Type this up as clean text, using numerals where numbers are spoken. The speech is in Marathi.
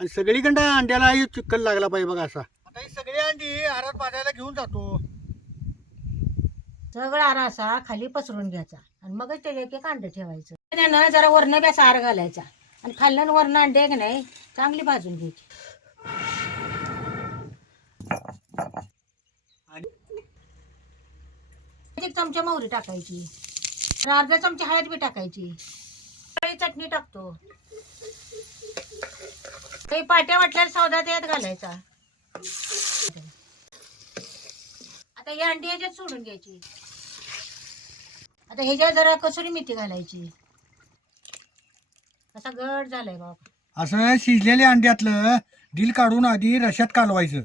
आणि सगळीकडं अंड्याला चिखल लागला पाहिजे बघा असा. आता ही सगळी अंडी आरात भाजायला घेऊन जातो. सगळा आरा असा खाली पसरून घ्यायचा आणि मगच त्याला एक एक अंडे ठेवायचं. त्यानं जरा वरनं बी आर घालायचा आणि खाल्ल्यानं वरनं अंडे की नाही चांगली भाजून घ्यायची. एक चमचा मोहरी टाकायची, अर्धा चमचा हळद बी टाकायची, चटणी टाकतो. काही पाट्या वाटल्यावर सौदा त्यात घालायचा. आता ही अंडी ह्याच्यात सोडून घ्यायची. आता ह्याच्यात जरा कसुरी मेथी घालायची. असा गड झालाय बाबा. असं शिजलेल्या अंड्यातलं डील काढून आधी रश्यात कालवायचं.